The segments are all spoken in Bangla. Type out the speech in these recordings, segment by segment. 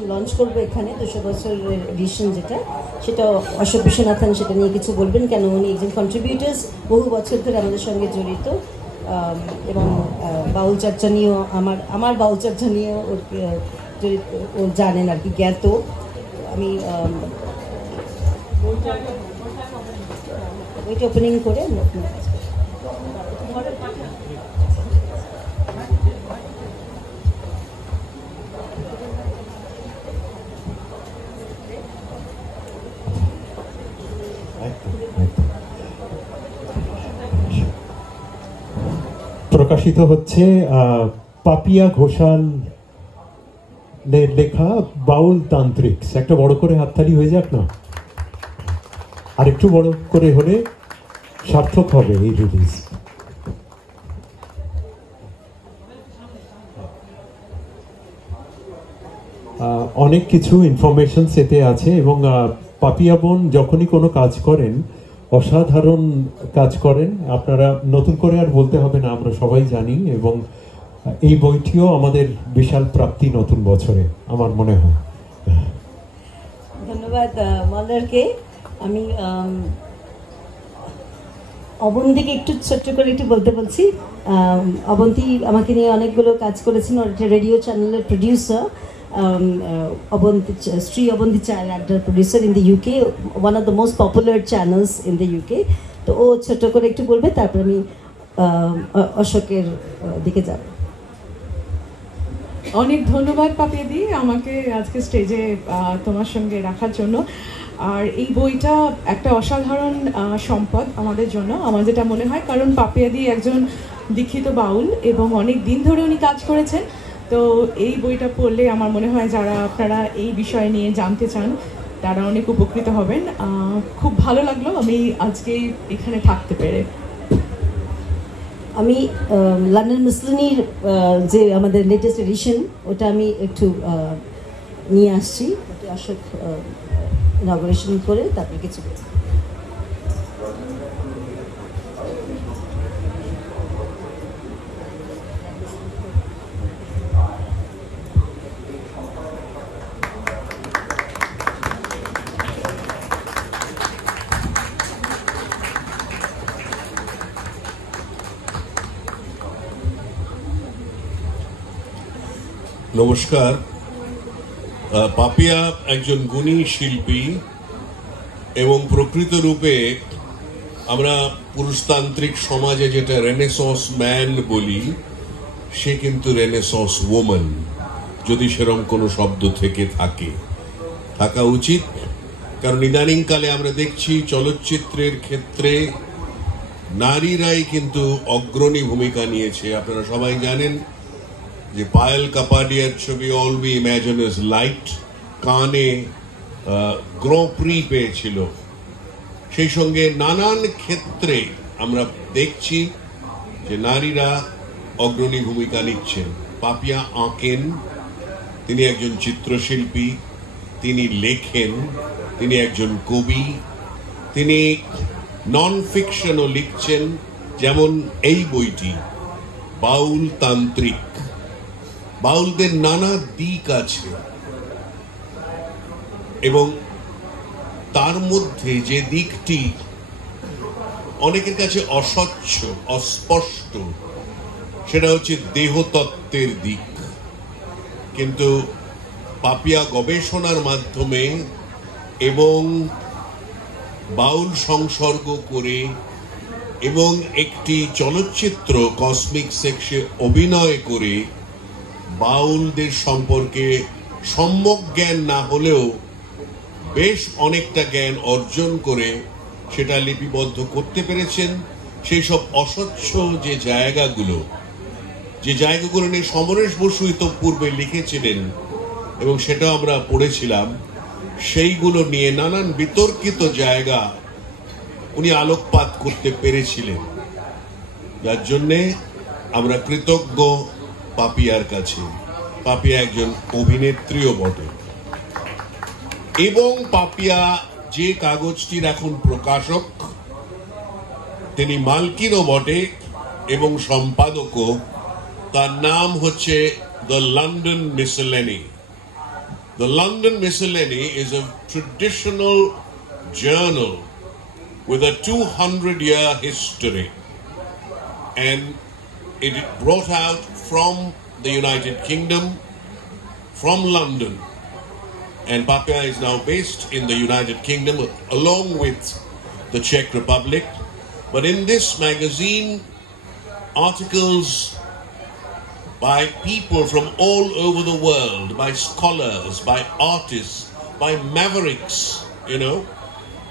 এডিশন লঞ্চ করবো এখানে 200 বছরের এডিশন যেটা, সেটা অশোক বিশ্বনাথন সেটা নিয়ে কিছু বলবেন, কেন উনি একজন কন্ট্রিবিউটার্স, বহু বছর ধরে আমাদের সঙ্গে জড়িত, এবং বাউল চর্চা নিয়েও আমার বাউল চর্চা নিয়েও জড়িত, ও জানেন আর কি, জ্ঞাত। আমি ওইটা ওপেনিং করে প্রকাশিত হচ্ছে পাপিয়া ঘোষাল লেখা বাউল তান্ত্রিক। একটা বড় করে হাততালি হয়ে যাক না, আর একটু বড় করে হলে সার্থক হবে এই রিলিজ। অনেক কিছু ইনফরমেশন এতে আছে, এবং পাপিয়া বোন যখনই কোনো কাজ করেন অসাধারণ কাজ করেন, আপনারা নতুন করে আর বলতে হবে না, আমরা সবাই জানি। এবং এই বইটিও আমাদের বিশাল প্রাপ্তি নতুন বছরে আমার মনে হয়। ধন্যবাদ মল্লারকে। আমি অবন্তীকে একটু ছোট্ট করে একটু বলতে বলছি। অবন্তী আমাকে নিয়ে অনেকগুলো কাজ করেছেন, ওর একটা রেডিও চ্যানেলের producer, Sri Avanti Child Actor Producer in the UK, one of the most popular channels in the UK. তো ও ছোট করে একটু বলবে, তারপর আমি অশোকের দিকে যাব। অনেক ধন্যবাদ পাপিয়াদি আমাকে আজকে স্টেজে তোমার সঙ্গে রাখার জন্য। আর এই বইটা একটা অসাধারণ সম্পদ আমাদের জন্য, আমার যেটা মনে হয়, কারণ পাপিয়াদি একজন দীক্ষিত বাউল এবং অনেক দিন ধরে উনি কাজ করেছেন। তো এই বইটা পড়লে আমার মনে হয় যারা আপনারা এই বিষয় নিয়ে জানতে চান তারা অনেক উপকৃত হবেন। খুব ভালো লাগলো আমি আজকে এখানে থাকতে পেরে। আমি লন্ডন মিসলিনির যে আমাদের লেটেস্ট এডিশন, ওটা আমি একটু নিয়ে আসছি, অশোক ইনগরেশন করে তারপরে কিছু। নমস্কার। পাপিয়া একজন গুণী শিল্পী এবং প্রকৃত রূপে আমরা পুরুষতান্ত্রিক সমাজে যেটা রেনেসন্স ম্যান বলি, সে কিন্তু রেনেসন্স ওম্যান, যদি সেরকম কোনো শব্দ থেকে থাকা উচিত। কারণ ইদানিংকালে আমরা দেখছি চলচ্চিত্রের ক্ষেত্রে নারীরাই কিন্তু অগ্রণী ভূমিকা নিয়েছে। আপনারা সবাই জানেন যে পায়েল কাপাডিয়ার ছবি all we imagine is light কানে গ্রঁ প্রি পেয়েছিল। সেই সঙ্গে নানান ক্ষেত্রে আমরা দেখছি যে নারীরা অগ্রণী ভূমিকা নিচ্ছেন। পাপিয়া আঁকেন, তিনি একজন চিত্রশিল্পী, তিনি লেখেন, তিনি একজন কবি, তিনি নন ফিকশনও লিখছেন, যেমন এই বইটি বাউল তান্ত্রিক। বাউলদের নানা দিক আছে এবং তার মধ্যে যে দিকটি অনেকের কাছে অস্বচ্ছ, অস্পষ্ট, সেটা হচ্ছে দেহতত্ত্বের দিক। কিন্তু পাপিয়া গবেষণার মাধ্যমে এবং বাউল সংসর্গ করে এবং একটি চলচ্চিত্র কসমিক সেক্সে অভিনয় করে বাউলদের সম্পর্কে সম্যক জ্ঞান না হলেও বেশ অনেকটা জ্ঞান অর্জন করে সেটা লিপিবদ্ধ করতে পেরেছেন। সেই সব অস্বচ্ছ যে জায়গাগুলো নিয়ে সমরেশ বসু পূর্বে লিখেছিলেন এবং সেটা আমরা পড়েছিলাম, সেইগুলো নিয়ে নানান বিতর্কিত জায়গা উনি আলোকপাত করতে পেরেছিলেন, যার জন্যে আমরা কৃতজ্ঞ পাপিয়ার কাছে। পাপিয়া একজন অভিনেত্রীও বটে এবং পাপিয়া যে কাগজটির এখন প্রকাশক, তিনি মালকিনও বটে এবং সম্পাদকও। তার নাম হচ্ছে the London Miscellany. The London Miscellany is a traditional journal with a 200-year history, and it brought out from the United Kingdom, from London, and Papia is now based in the United Kingdom along with the Czech Republic. But in this magazine, articles by people from all over the world, by scholars, by artists, by mavericks,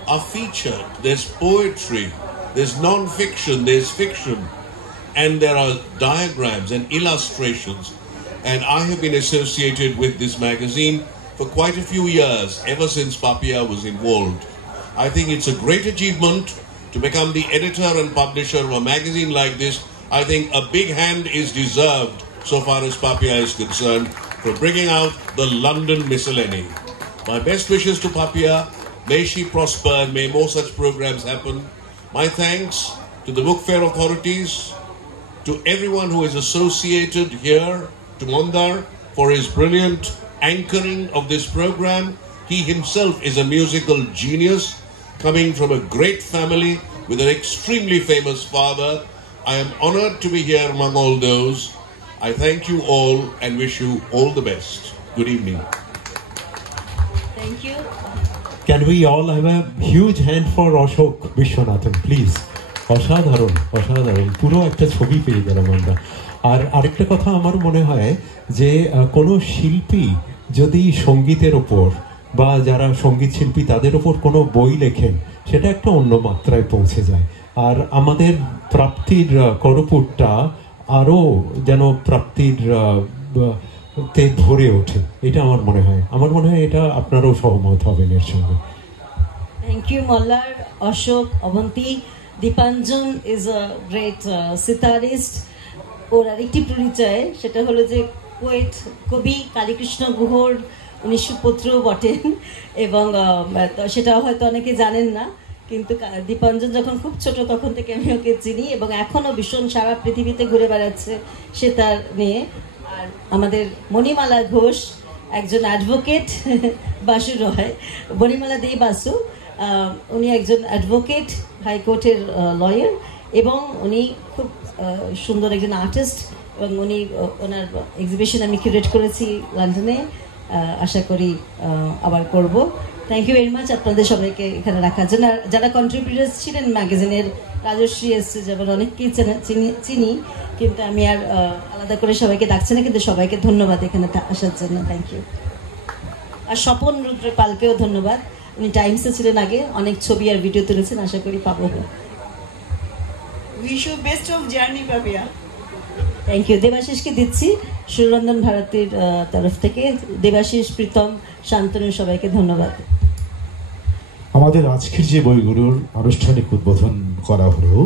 are featured. There's poetry, there's non-fiction, there's fiction, and there are diagrams and illustrations. And I have been associated with this magazine for quite a few years, ever since Papia was involved. I think it's a great achievement to become the editor and publisher of a magazine like this. I think a big hand is deserved, so far as Papia is concerned, for bringing out the London Miscellany. My best wishes to Papia. May she prosper and may more such programs happen. My thanks to the Book Fair authorities, to everyone who is associated here, to Mondar for his brilliant anchoring of this program. He himself is a musical genius, coming from a great family with an extremely famous father. I am honored to be here among all those. I thank you all and wish you all the best. Good evening. Thank you. Can we all have a huge hand for Ashok Vishwanathan, please? অসাধারণ অসাধারণ, পুরো একটা ছবি পেয়ে গেলাম আমরা। আর আরেকটা কথা আমার মনে হয় যে কোনো শিল্পী যদি সঙ্গীতের ওপর বা যারা সঙ্গীত শিল্পী তাদের ওপর কোনো বই লেখেন, সেটা একটা অন্য মাত্রায় পৌঁছে যায়। আর আমাদের প্রাপ্তির করপুরটা আরও যেন প্রাপ্তির তে ভরে ওঠে, এটা আমার মনে হয়। আমার মনে হয় এটা আপনারাও সহমত হবেন এর সঙ্গে। Thank you, Mollar, Ashok, Avanti. Dipanjan is a great sitarist. ওর আরেকটি পরিচয়, সেটা হলো যে পোয়েট, কবি কালীকৃষ্ণ গুহর উনি সুপুত্র বটেন, এবং সেটা হয়তো অনেকে জানেন না, কিন্তু দীপাঞ্জন যখন খুব ছোট তখন থেকে আমি ওকে চিনি, এবং এখনও ভীষণ সারা পৃথিবীতে ঘুরে বেড়াচ্ছে সে তার নিয়ে। আর আমাদের মণিমালা ঘোষ একজন অ্যাডভোকেট, বাসু রয়, মণিমালা দেই বাসু, উনি একজন অ্যাডভোকেট, হাইকোর্টের লয়ার, এবং উনি খুব সুন্দর একজন আর্টিস্ট, এবং উনি ওনার এক্সিবিশন আমি কিউরেট করেছি লন্ডনে, আশা করি আবার করব। থ্যাংক ইউ ভেরি মাচ আপনাদের সবাইকে এখানে রাখার জন্য। আর যারা কন্ট্রিবিউটার্স ছিলেন ম্যাগাজিনের, রাজশ্রী এসছে, যেমন অনেককেই চিনি, কিন্তু আমি আর আলাদা করে সবাইকে ডাকছি না, কিন্তু সবাইকে ধন্যবাদ এখানে আসার জন্য, থ্যাংক ইউ। আর স্বপন রুদ্র পালকেও ধন্যবাদ, উনি টাইমসে ছিলেন আগে, অনেক ছবি আর ভিডিও তুলেছেন, আশা করি পাবো। Wish you best of journey Papiya. Thank you. দেবাশিসকে দিচ্ছি সুররঞ্জন ভারতীর তরফ থেকে। দেবাশিস, প্রীতম, শান্তনু, সবাইকে ধন্যবাদ। আমাদের আজকের যে বইগুলোর আনুষ্ঠানিক উদ্বোধন করা হলো,